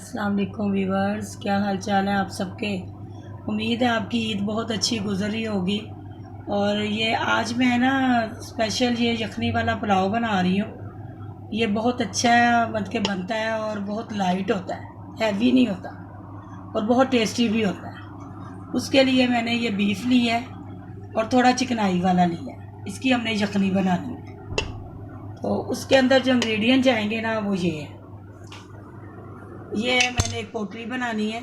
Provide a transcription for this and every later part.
अस्सलाम वालेकुम व्यूवर्स, क्या हाल चाल है आप सबके। उम्मीद है आपकी ईद बहुत अच्छी गुजरी होगी। और ये आज मैं ना स्पेशल ये यखनी वाला पुलाव बना रही हूँ। ये बहुत अच्छा मतलब के बनता है और बहुत लाइट होता है, हैवी नहीं होता और बहुत टेस्टी भी होता है। उसके लिए मैंने ये बीफ ली है और थोड़ा चिकनाई वाला लिया है। इसकी हमने यखनी बनानी है। तो उसके अंदर जो इंग्रेडिएंट जाएंगे ना वो ये मैंने एक पोटली बनानी है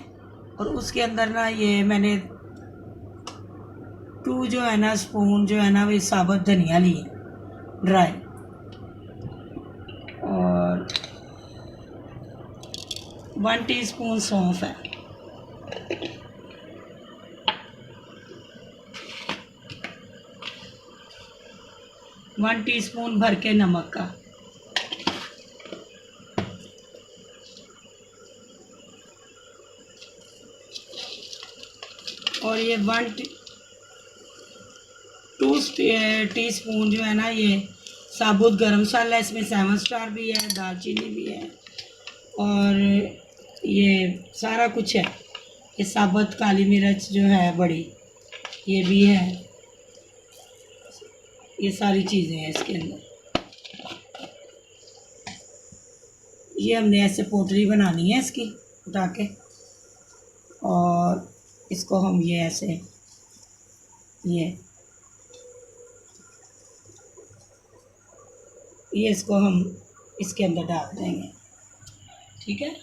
और उसके अंदर ना ये मैंने 2 जो है ना स्पून जो है ना वो साबुत धनिया लिए ड्राई, और 1 टीस्पून सौंफ है, वन टीस्पून भर के नमक का, और ये 2 टीस्पून जो है ना ये साबुत गरम मसाला, इसमें 7 स्टार भी है, दालचीनी भी है और ये सारा कुछ है। ये साबुत काली मिर्च जो है बड़ी ये भी है। ये सारी चीज़ें हैं इसके अंदर। ये हमने ऐसे पोटली बनानी है इसकी उठा के, और इसको हम ये ऐसे ये इसको हम इसके अंदर डाल देंगे। ठीक है,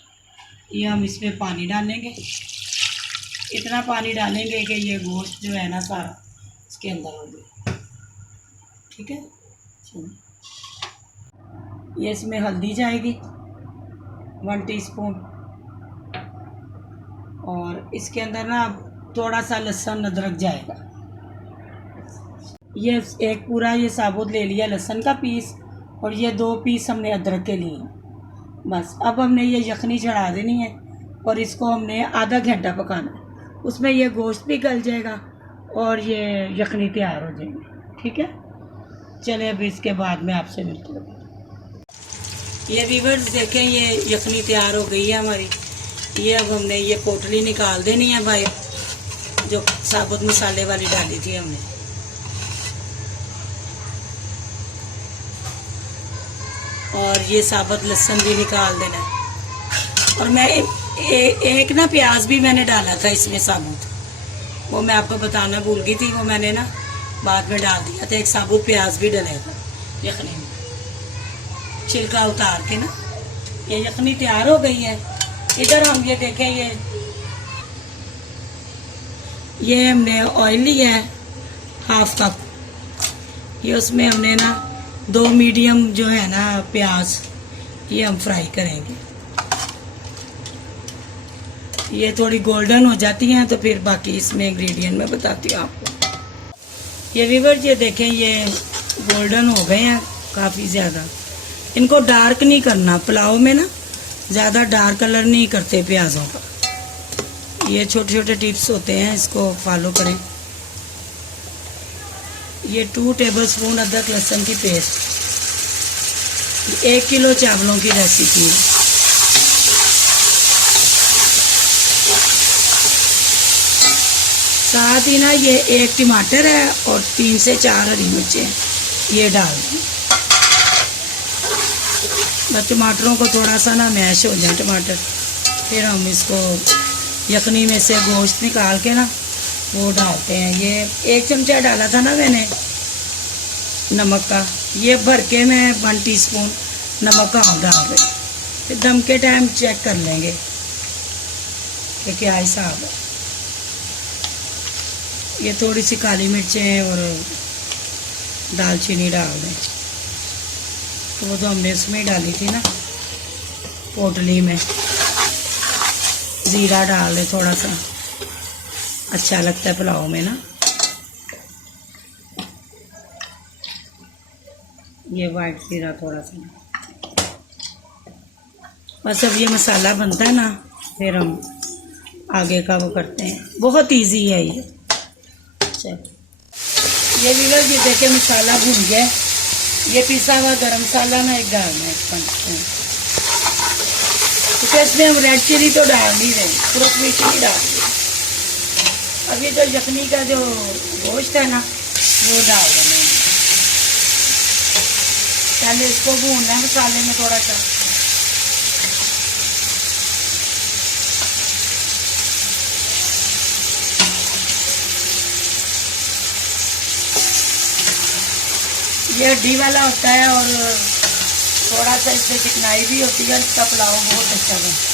ये हम इसमें पानी डालेंगे, इतना पानी डालेंगे कि ये गोश्त जो है ना सारा इसके अंदर हो जाए। ठीक है, ये इसमें हल्दी जाएगी 1 टीस्पून, और इसके अंदर ना थोड़ा सा लहसुन अदरक जाएगा। ये एक पूरा ये साबुत ले लिया लहसुन का पीस, और ये 2 पीस हमने अदरक के लिए। बस अब हमने ये यखनी चढ़ा देनी है और इसको हमने आधा घंटा पकाना है। उसमें ये गोश्त भी गल जाएगा और ये यखनी तैयार हो जाएगी। ठीक है, चले अब इसके बाद में आपसे मिलते हैं। ये व्यूअर्स देखें, ये यखनी तैयार हो गई है हमारी। ये अब हमने ये पोटली निकाल देनी है भाई, जो साबुत मसाले वाली डाली थी हमने। और ये साबुत लहसुन भी निकाल देना है। और मैं एक ना प्याज भी मैंने डाला था इसमें साबुत, वो मैं आपको बताना भूल गई थी, वो मैंने ना बाद में डाल दिया था। एक साबुत प्याज भी डलेगा यखनी में, छिलका उतार के ना। ये यखनी तैयार हो गई है। इधर हम ये देखें, ये हमने ऑयल लिया है 1/2 कप। ये उसमें हमने ना 2 मीडियम जो है ना प्याज ये हम फ्राई करेंगे। ये थोड़ी गोल्डन हो जाती हैं तो फिर बाकी इसमें इंग्रेडिएंट मैं बताती हूँ आपको। ये व्यूअर्स ये देखें, ये गोल्डन हो गए हैं काफ़ी ज़्यादा। इनको डार्क नहीं करना, पुलाव में ना ज़्यादा डार्क कलर नहीं करते प्याज़ों का। ये छोटे छोटे टिप्स होते हैं, इसको फॉलो करें। ये 2 टेबलस्पून अदरक लहसुन की पेस्ट, 1 किलो चावलों की रेसिपी है। साथ ही ना ये 1 टमाटर है और 3 से 4 हरी मिर्चें ये डाल दें। बस टमाटरों को थोड़ा सा ना मैश हो जाए टमाटर, फिर हम इसको यखनी में से गोश्त निकाल के ना वो डालते हैं। ये 1 चमचा डाला था ना मैंने नमक का, ये भर के मैं 1 टीस्पून नमक का डाल रही। फिर दम के टाइम चेक कर लेंगे कि क्या हिसाब है। ये थोड़ी सी काली मिर्चें और दालचीनी डाल दें, तो वो तो हमने इसमें डाली थी ना पोटली में। ज़ीरा डाल दें थोड़ा सा, अच्छा लगता है पुलाव में ना। ये वाइट ज़ीरा थोड़ा सा। बस अब ये मसाला बनता है ना, फिर हम आगे का वो करते हैं। बहुत इजी है ये। चल ये व्यूअर्स ये देखे मसाला भून गया। ये पिसा हुआ गरम मसाला ना एक डालना है 1 पंच। क्योंकि इसमें हम रेड चिली तो डाल नहीं रहे, सिर्फ मीट चिली डाल रहे। अब ये जो यखनी का जो गोश्त है ना वो डाल देना है। पहले इसको भूनना है मसाले में थोड़ा सा। ये हड्डी वाला होता है और थोड़ा सा इससे चिकनाई भी होती है। इसका पुलाव बहुत अच्छा बनता है।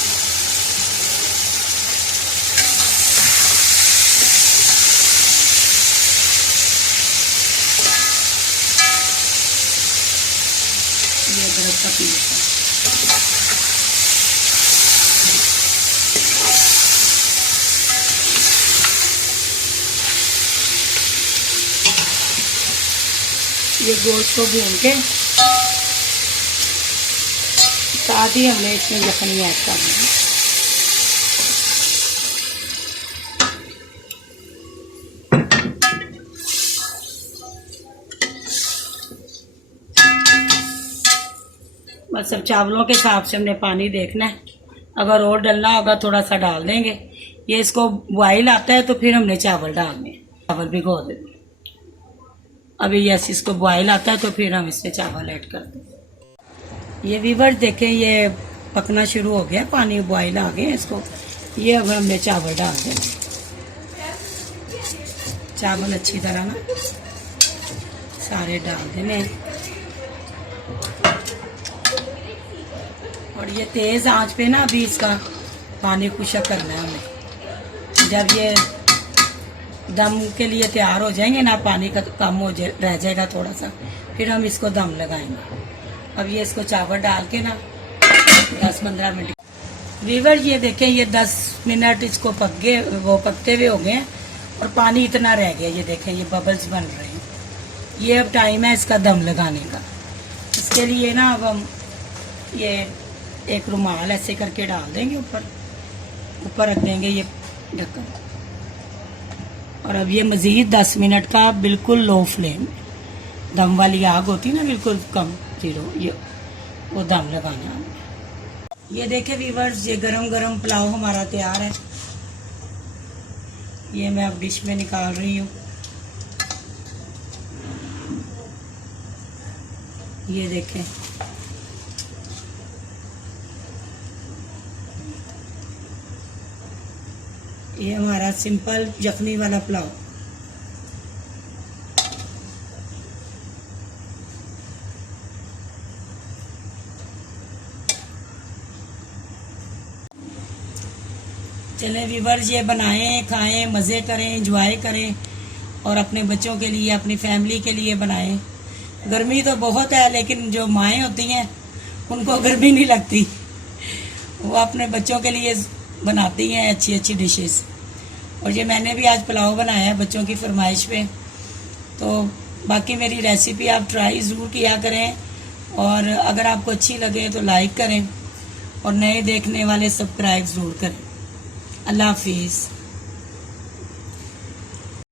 ये अदरक का पीस है। ये गोश्त को भून के साथ ही हमने इसमें यखनी ऐड करनी है। बस अब चावलों के हिसाब से हमने पानी देखना है, अगर और डालना होगा थोड़ा सा डाल देंगे। ये इसको बॉयल आता है तो फिर हमने चावल डालने, चावल भिगो देंगे। अभी यस इसको बॉयल आता है तो फिर हम इसमें चावल ऐड कर दें। ये व्यूअर्स देखें, ये पकना शुरू हो गया, पानी बॉयल आ गए इसको। ये अब हमने चावल डाल देंगे। चावल अच्छी तरह ना सारे डाल देने और ये तेज़ आंच पे ना अभी इसका पानी खुशक करना है हमें। जब ये दम के लिए तैयार हो जाएंगे ना, पानी का कम हो जाए रह जाएगा थोड़ा सा, फिर हम इसको दम लगाएंगे। अब ये इसको चावल डाल के ना 10-15 मिनट। व्यूअर ये देखें, ये 10 मिनट इसको पकते हुए हो गए हैं और पानी इतना रह गया। ये देखें, ये बबल्स बन रहे हैं। ये अब टाइम है इसका दम लगाने का। इसके लिए ना अब हम ये एक रुमाल ऐसे करके डाल देंगे, ऊपर रख देंगे ये ढक्कन। और अब ये मज़ीद 10 मिनट का बिल्कुल लो फ्लेम, दम वाली आग होती ना बिल्कुल कम, 0, ये वो दम लगाना है। ये देखें व्यूअर्स, ये गरम गरम पुलाव हमारा तैयार है। ये मैं अब डिश में निकाल रही हूँ। ये देखें, ये हमारा सिंपल यखनी वाला पुलाव। चलें व्यूअर्स, ये बनाएं, खाएं, मज़े करें, एंजॉय करें और अपने बच्चों के लिए, अपनी फैमिली के लिए बनाएं। गर्मी तो बहुत है, लेकिन जो माएँ होती हैं उनको गर्मी नहीं लगती, वो अपने बच्चों के लिए बनाती हैं अच्छी अच्छी डिशेस। और ये मैंने भी आज पुलाव बनाया है बच्चों की फरमाइश पे। तो बाकी मेरी रेसिपी आप ट्राई ज़रूर किया करें और अगर आपको अच्छी लगे तो लाइक करें और नए देखने वाले सब्सक्राइब ज़रूर करें। अल्लाह हाफिज़।